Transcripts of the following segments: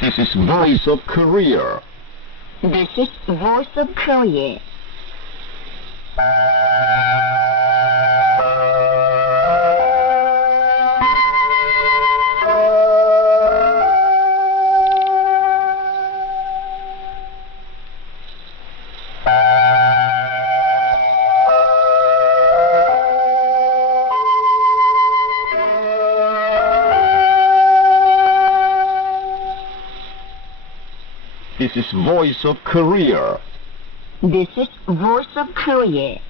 This is Voice of Korea. This is Voice of Korea. This is Voice of Korea. This is Voice of Korea.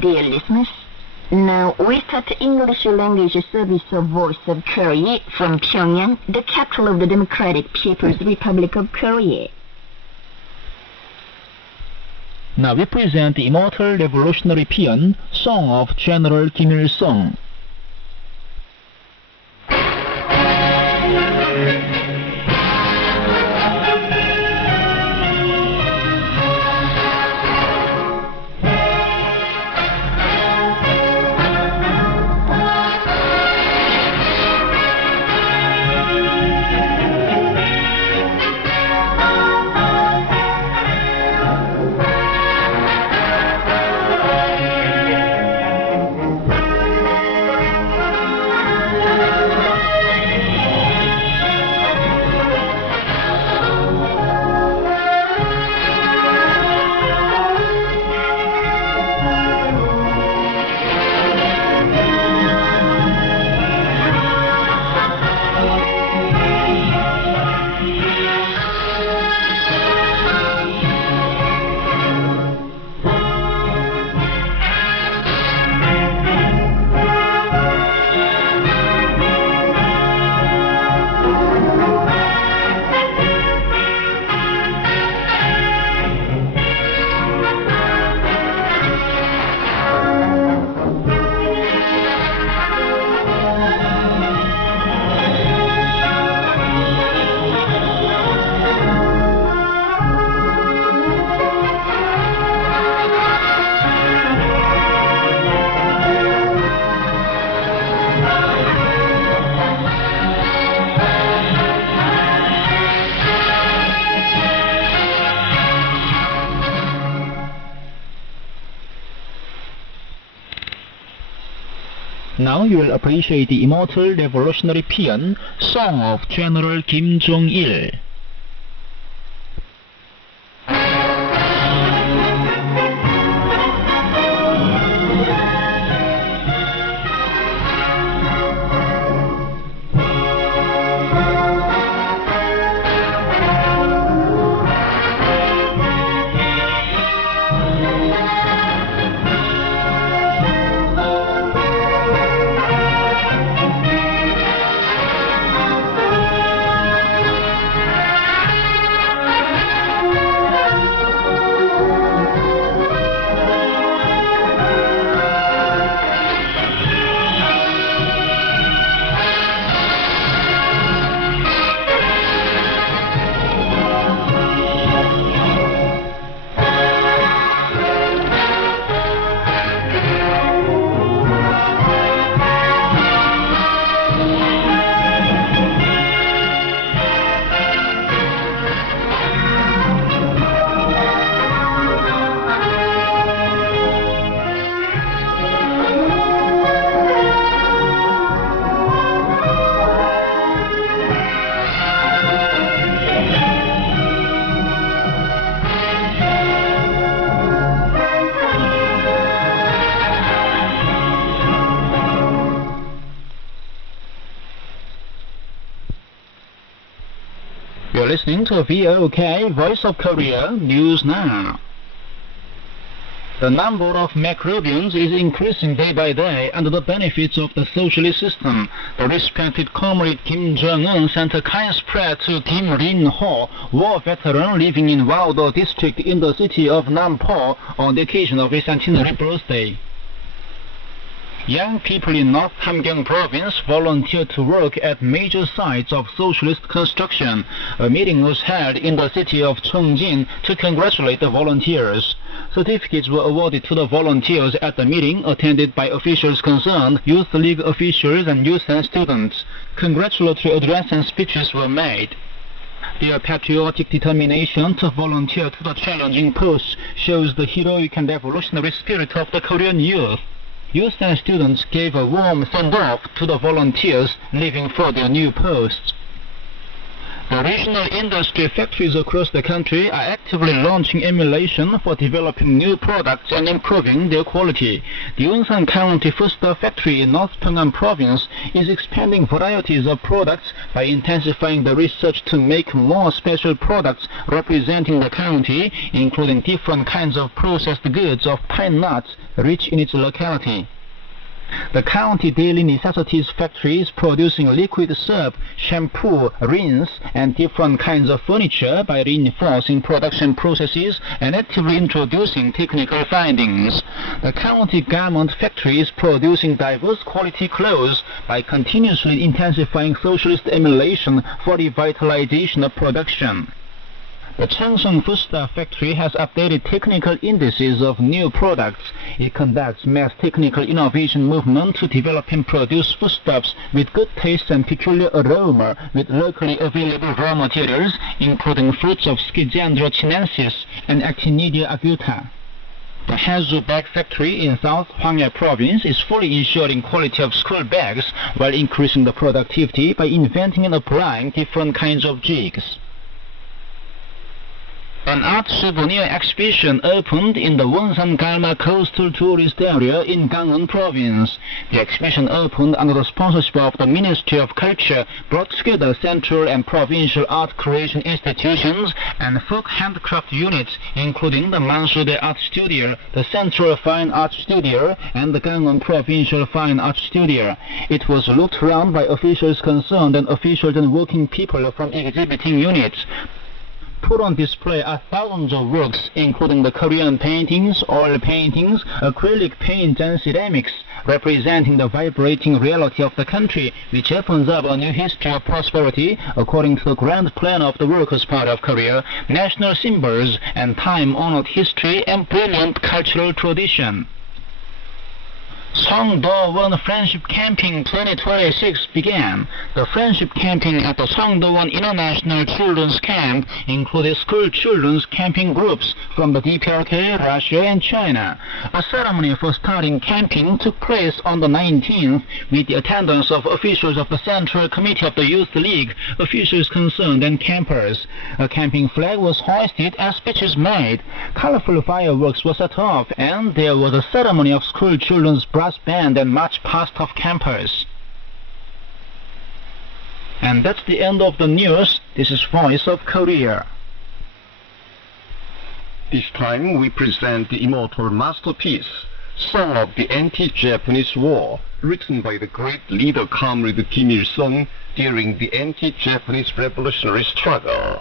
Dear listeners, now we start the English language service of Voice of Korea from Pyongyang, the capital of the Democratic People's Republic of Korea. Now we present the immortal revolutionary paean, Song of General Kim Il-sung. Now you will appreciate the immortal revolutionary paean, Song of General Kim Jong-il. listening to VOK, Voice of Korea, News Now. The number of Macrobians is increasing day by day under the benefits of the socialist system. The respected comrade Kim Jong-un sent a kind spread to Kim Rin-ho, war veteran living in Wado district in the city of Nampo, on the occasion of his centenary birthday. Young people in North Hamgyong province volunteered to work at major sites of socialist construction. A meeting was held in the city of Chongjin to congratulate the volunteers. Certificates were awarded to the volunteers at the meeting, attended by officials concerned, youth league officials and youth and students. Congratulatory addresses and speeches were made. Their patriotic determination to volunteer to the challenging posts shows the heroic and revolutionary spirit of the Korean youth. Youth and students gave a warm send-off to the volunteers leaving for their new posts. The regional industry factories across the country are actively launching emulation for developing new products and improving their quality. The Yongsan County Foodstuff Factory in North Pyongan Province is expanding varieties of products by intensifying the research to make more special products representing the county, including different kinds of processed goods of pine nuts rich in its locality. The county daily necessities factory is producing liquid soap, shampoo, rinse, and different kinds of furniture by reinforcing production processes and actively introducing technical findings. The county garment factory is producing diverse quality clothes by continuously intensifying socialist emulation for revitalization of production. The Changsung Foodstuff Factory has updated technical indices of new products. It conducts mass technical innovation movement to develop and produce foodstuffs with good taste and peculiar aroma with locally available raw materials, including fruits of Schizandra chinensis and Actinidia aguta. The Hanzu Bag Factory in South Hwanghae Province is fully ensuring quality of school bags while increasing the productivity by inventing and applying different kinds of jigs. An art souvenir exhibition opened in the Wonsan-Galma coastal tourist area in Gangwon Province. The exhibition opened under the sponsorship of the Ministry of Culture, brought together central and provincial art creation institutions and folk handcraft units, including the Mansudae Art Studio, the Central Fine Art Studio, and the Gangwon Provincial Fine Art Studio. It was looked around by officials concerned and officials and working people from exhibiting units. Put on display are thousands of works, including the Korean paintings, oil paintings, acrylic paints, and ceramics, representing the vibrating reality of the country, which opens up a new history of prosperity according to the grand plan of the Workers' Party of Korea, national symbols, and time-honored history and brilliant cultural tradition. Songdo-won Friendship Camping 2026 began. The Friendship Camping at the Songdo-won International Children's Camp included school children's camping groups from the DPRK, Russia, and China. A ceremony for starting camping took place on the 19th with the attendance of officials of the Central Committee of the Youth League, officials concerned, and campers. A camping flag was hoisted and speeches made. Colorful fireworks were set off, and there was a ceremony of school children's brass band and march past of campers. And that's the end of the news. This is Voice of Korea. This time we present the immortal masterpiece, Song of the Anti-Japanese War, written by the great leader Comrade Kim Il-sung during the anti-Japanese revolutionary struggle.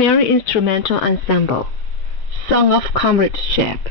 Female Instrumental Ensemble, Song of Comradeship.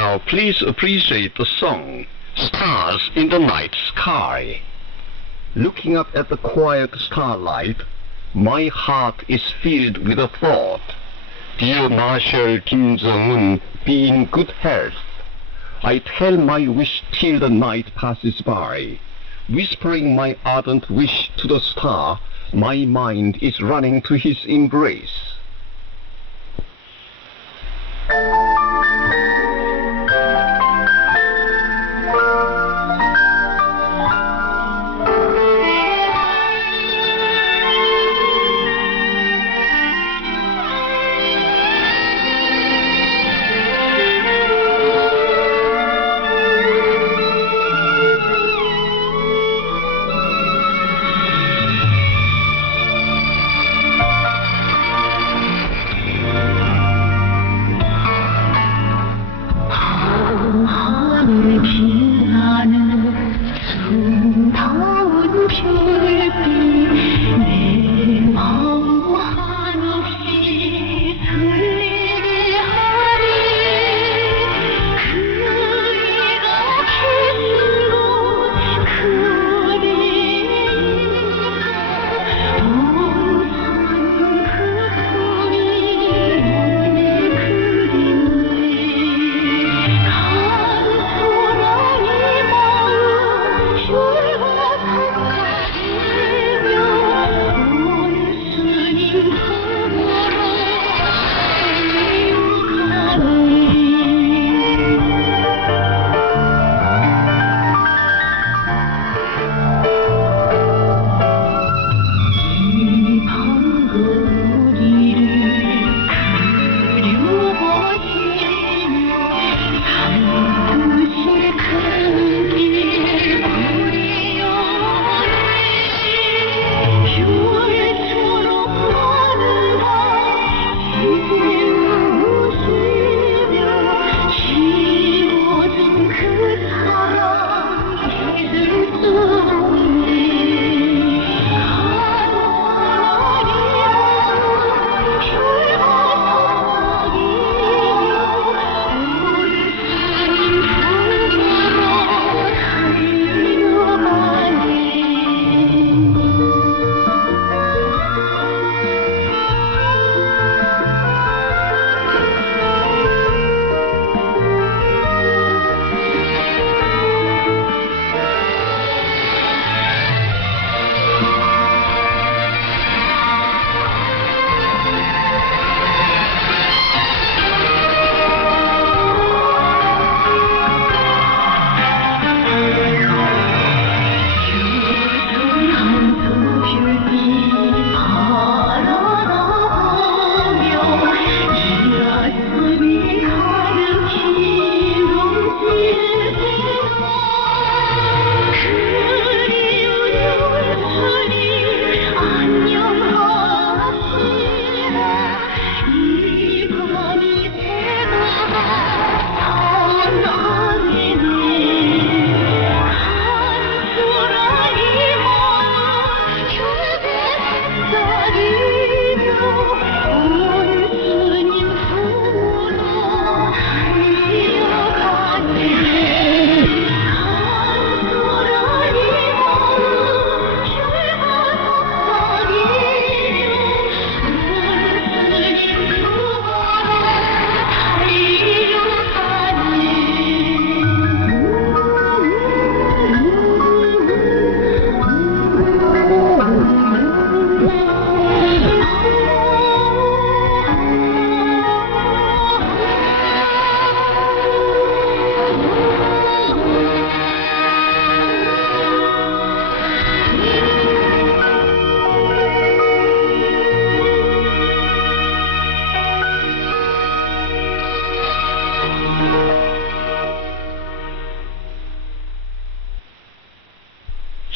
Now please appreciate the song, Stars in the Night Sky. Looking up at the quiet starlight, my heart is filled with a thought. Dear Marshal Kim Jong-un, be in good health. I tell my wish till the night passes by. Whispering my ardent wish to the star, my mind is running to his embrace.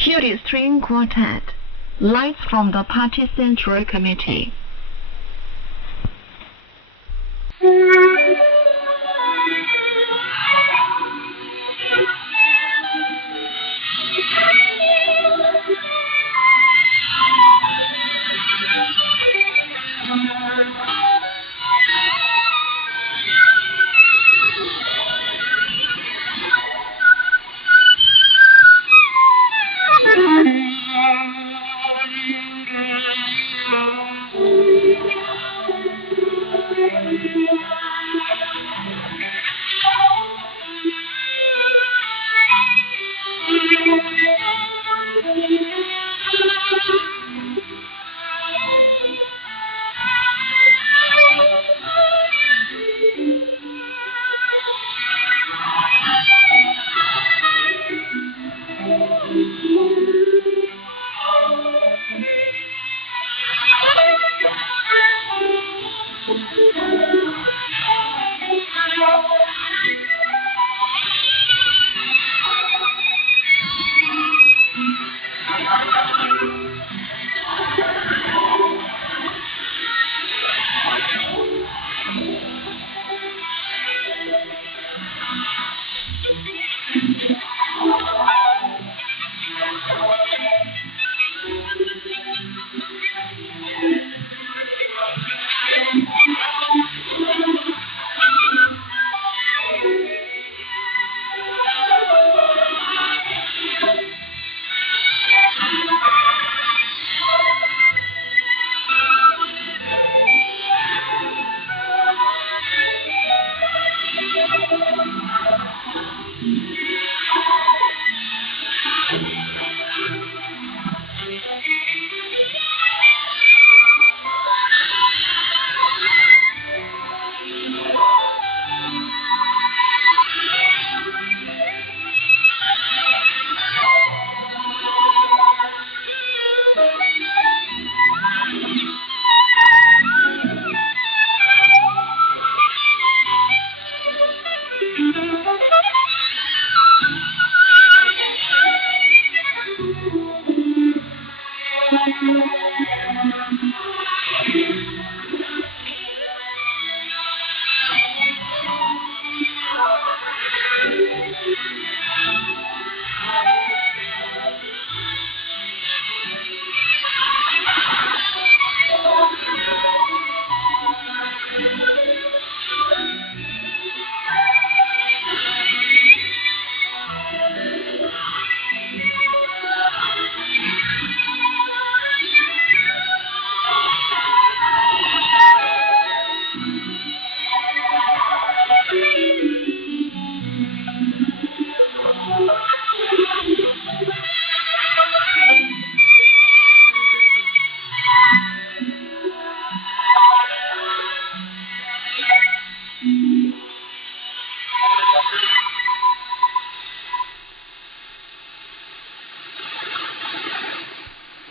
Here is string quartet. Lights from the Party Central Committee.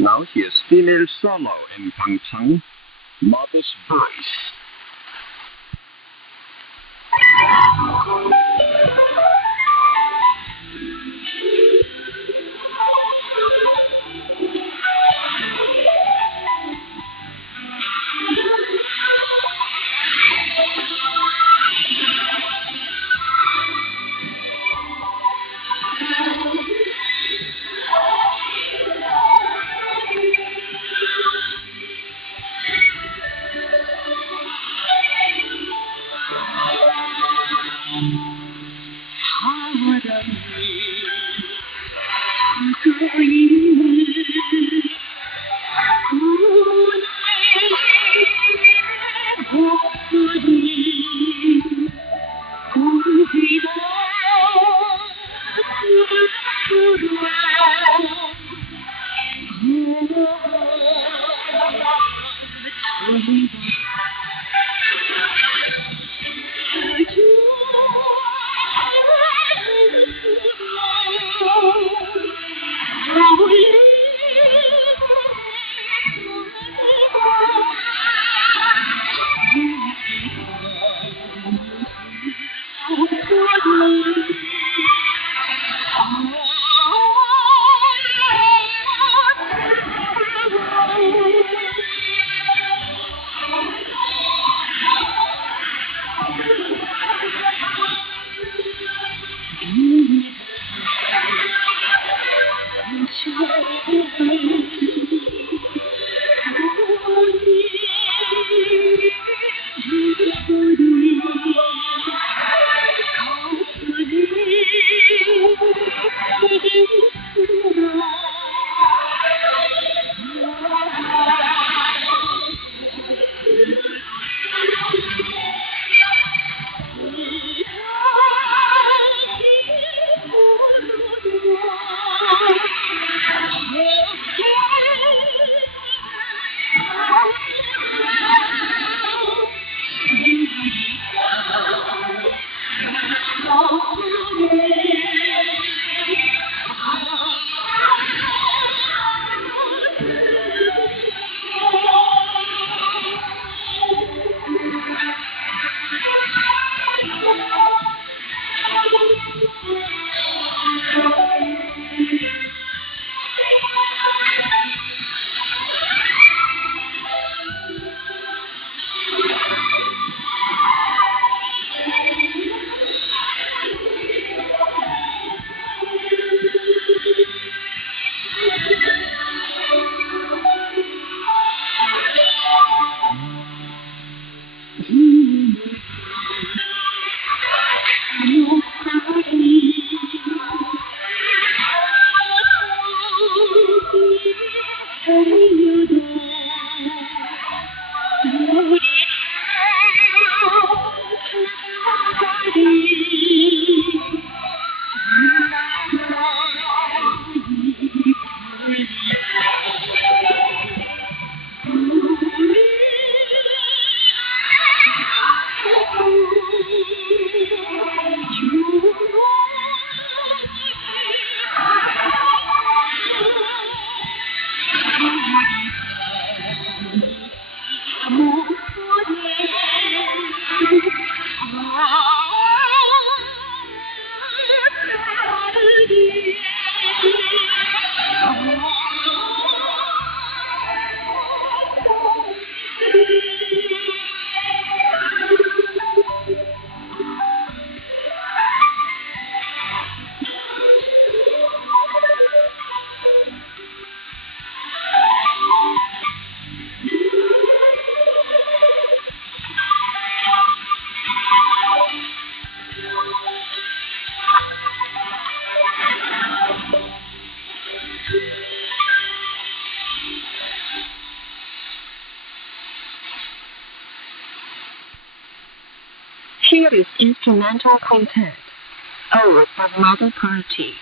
Now here's female solo in Pangchang, Mother's Voice. Here is instrumental quintet. O for Mother Party.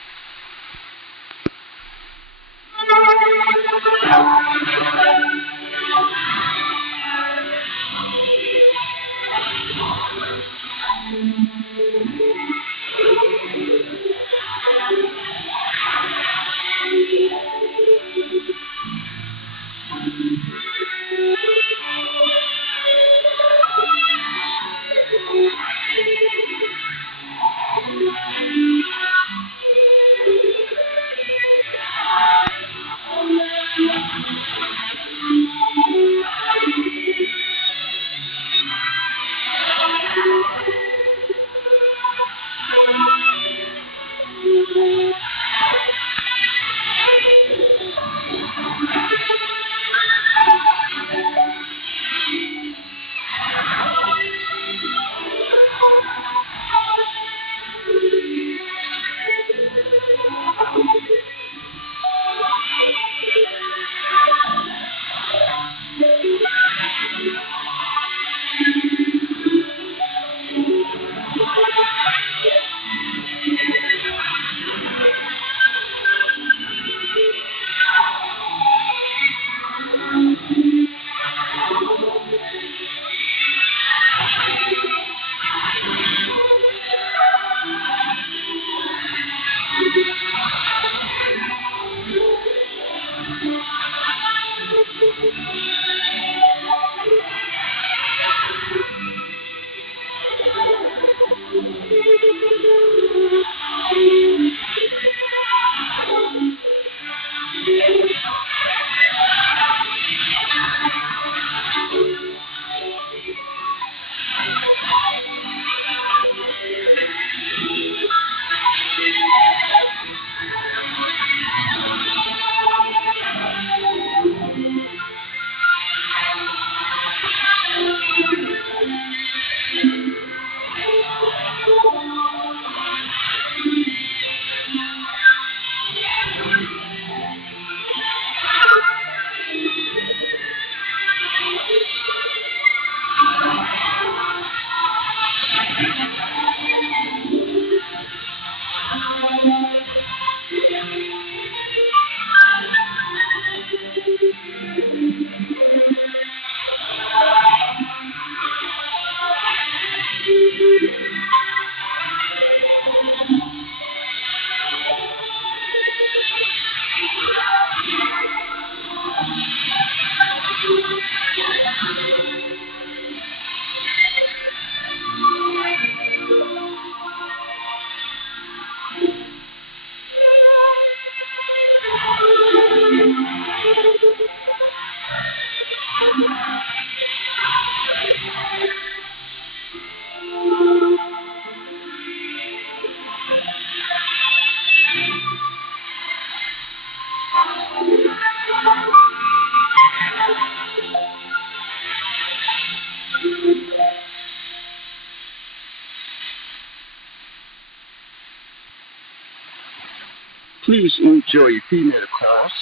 Please enjoy female chorus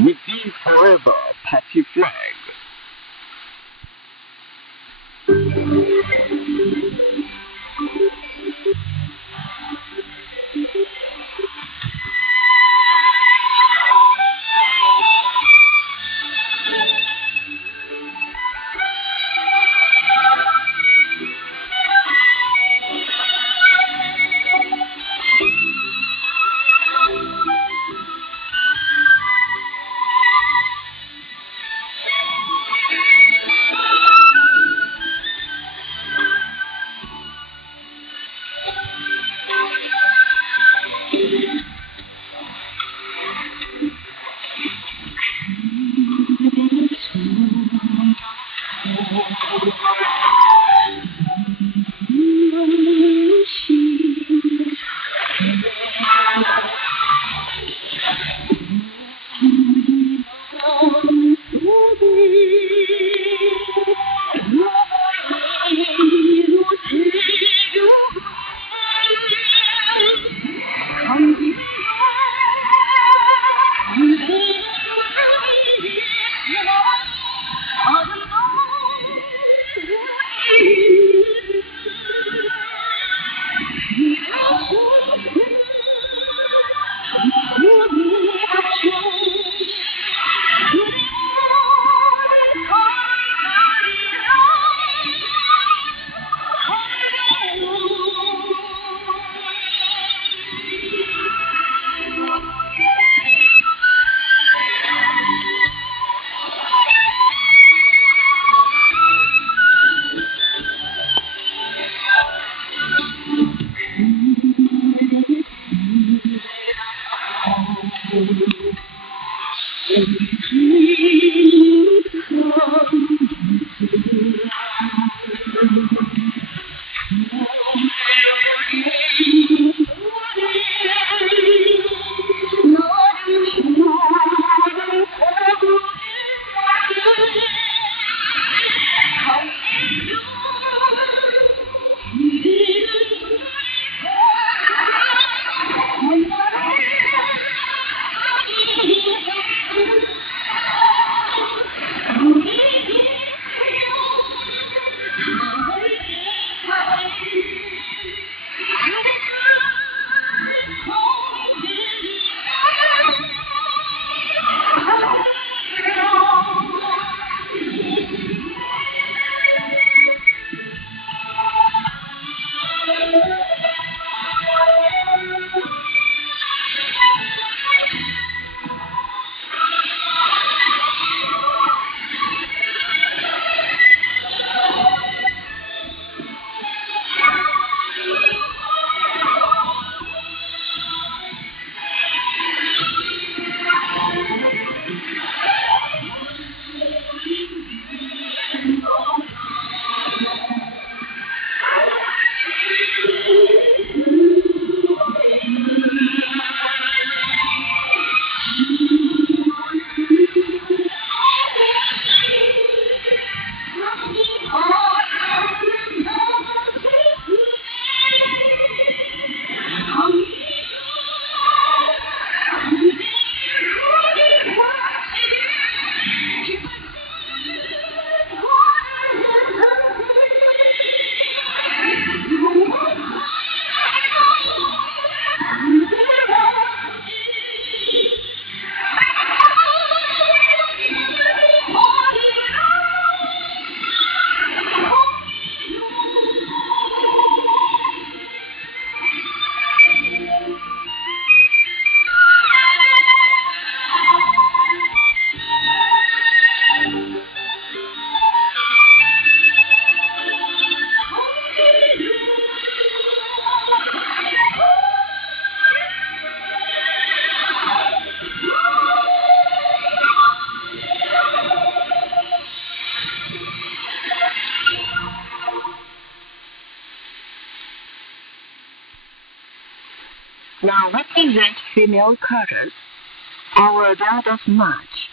with the Forever Party Flag. now represent female chorus, our band of march.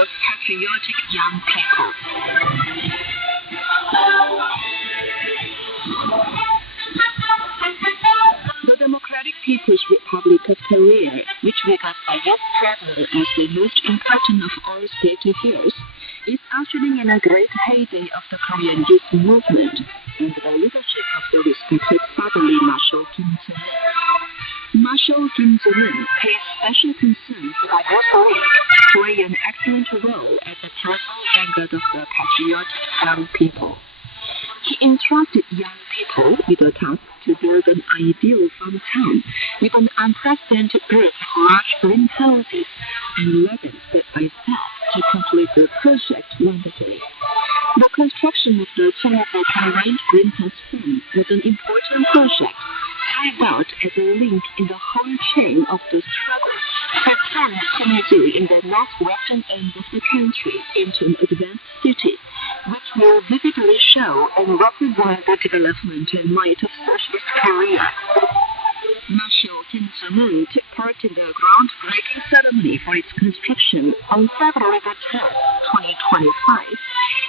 of patriotic young people. The Democratic People's Republic of Korea, which regards the youth struggle as the most important of all state affairs, is ushering in a great heyday of the Korean youth movement under the leadership of the respected fatherly Marshal Kim Jong-un. Marshal Kim Jong-un pays special concern for the youth league, playing an excellent role as a personal vanguard of the patriotic young people. He entrusted young people with the task to build an ideal farm town with an unprecedented group of large greenhouses and led them step by step to complete the project wonderfully. The construction of the Shortwave combined greenhouse farm was an important project carried out as a link in the whole chain of the struggle to turn Chengdu in the northwestern end of the country into an advanced city, which will vividly show and represent the development and might of socialist Korea. Marshal Kim Jong-un took part in the groundbreaking ceremony for its construction on February the 10th, 2025,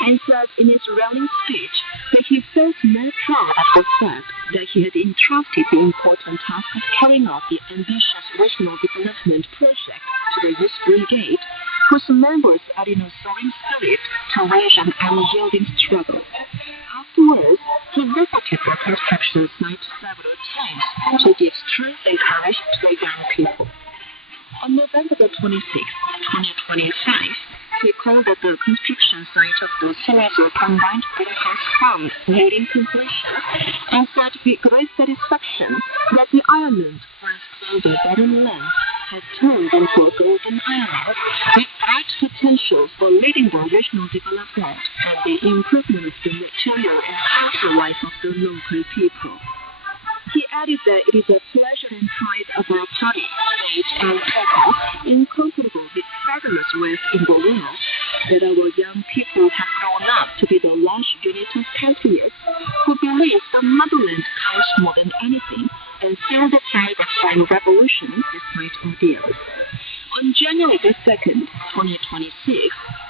and said in his rallying speech that he felt more proud of the fact that he had entrusted the important task of carrying out the ambitious regional development project to the Youth Brigade, whose members are in a soaring spirit to wage an unyielding struggle. Afterwards, he visited the construction site several times to give strength and courage to the young people. On November the 26th, 2025, he called at the construction site of the Shortwave combined greenhouse farm nearing completion and said with great satisfaction that the island, once called a barren land, has turned into a golden island with great potential for leading the regional development and the improvement of the material and cultural life of the local people. He added that it is a pleasure and pride of our party, state, and people, incomparable with fabulous wealth in the world, that our young people have grown up to be the large unit of patriots who believe the motherland counts more than anything and feel the pride of some revolution despite ordeals. On January the 2nd, 2026,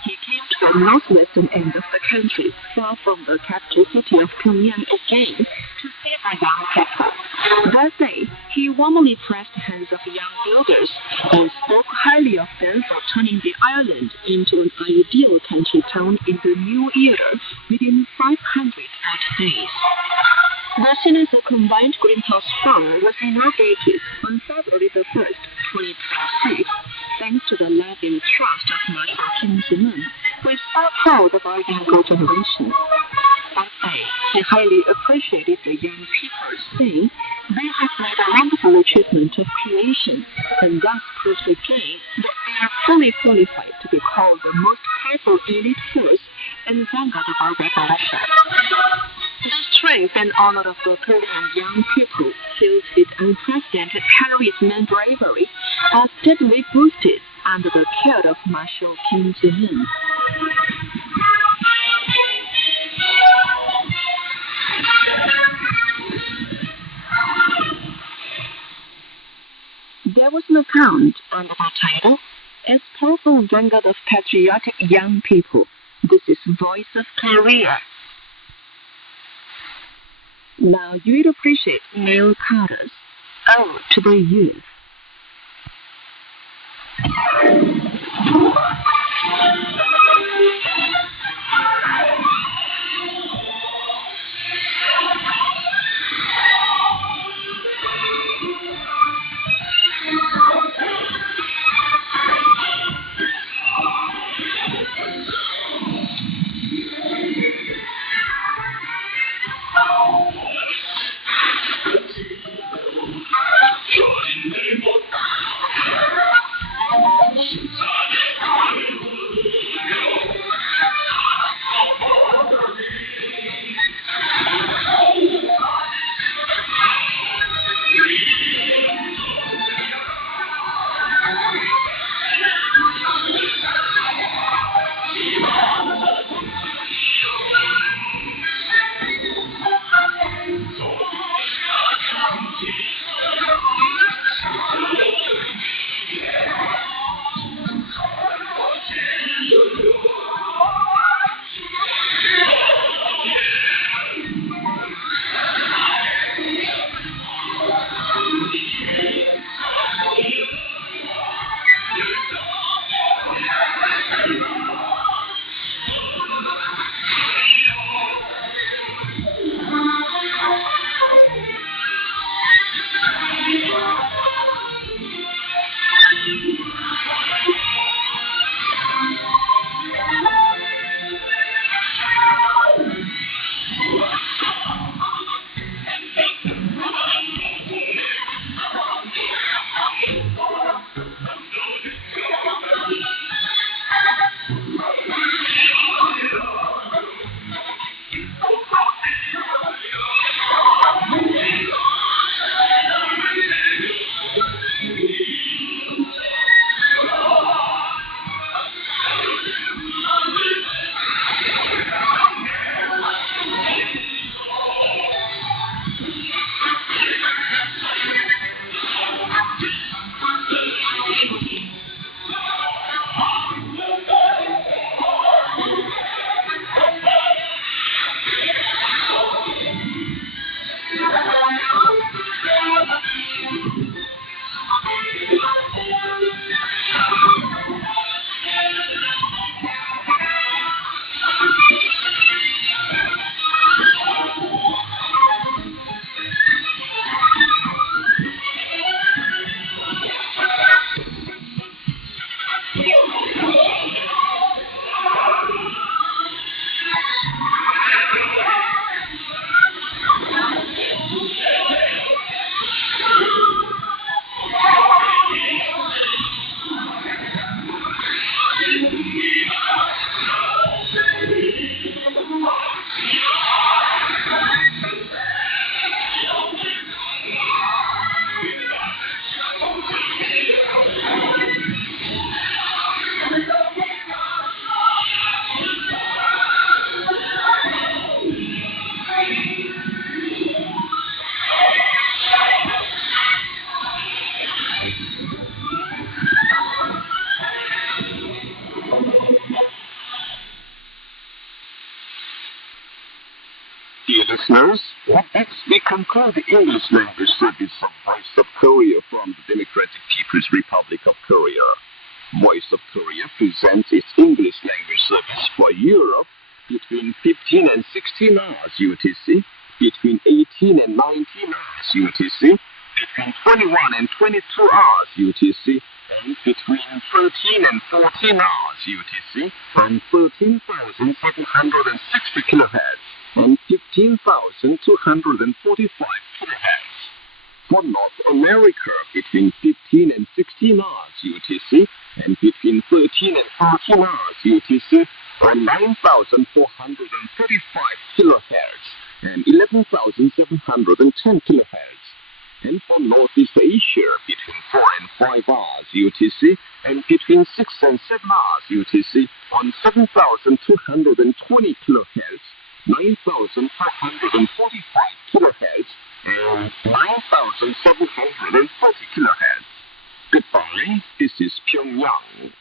he came to the northwestern end of the country, far from the capital city of Pyongyang again, to see the young people. That day, he warmly pressed the hands of young builders and spoke highly of them for turning the island into an ideal country town in the new era within 508 days. The Shortwave combined greenhouse farm was inaugurated on February the 1st, 2026, thanks to the love and trust of Marshal Kim Jong-un, who is so proud of our younger generation. That day, he highly appreciated the young people, saying they have made a wonderful achievement of creation, and thus proved again that they are fully qualified to be called the most powerful elite force and vanguard of our revolution. The strength and honor of the Korean young people, filled with unprecedented heroism and bravery, are steadily boosted under the care of Marshal Kim Jong-un. There was an account under the title, "As Powerful Vanguard of Patriotic Young People. This is Voice of Korea." Now you will appreciate Neil Carter's Ode to the Youth. listeners, with this we conclude the English language service of Voice of Korea from the Democratic People's Republic of Korea. Voice of Korea presents its English language service for Europe between 15 and 16 hours UTC, between 18 and 19 hours UTC, between 21 and 22 hours UTC, and between 13 and 14 hours UTC on 13,760 kHz and 15,245 kHz. For North America, between 15 and 16 hours UTC and between 13 and 14 hours UTC on 9,435 kHz and 11,710 kHz. And for Northeast Asia, between 4 and 5 hours UTC and between 6 and 7 hours UTC on 7,220 kHz, 9,445 kHz, and 9,730 kHz. Goodbye, this is Pyongyang.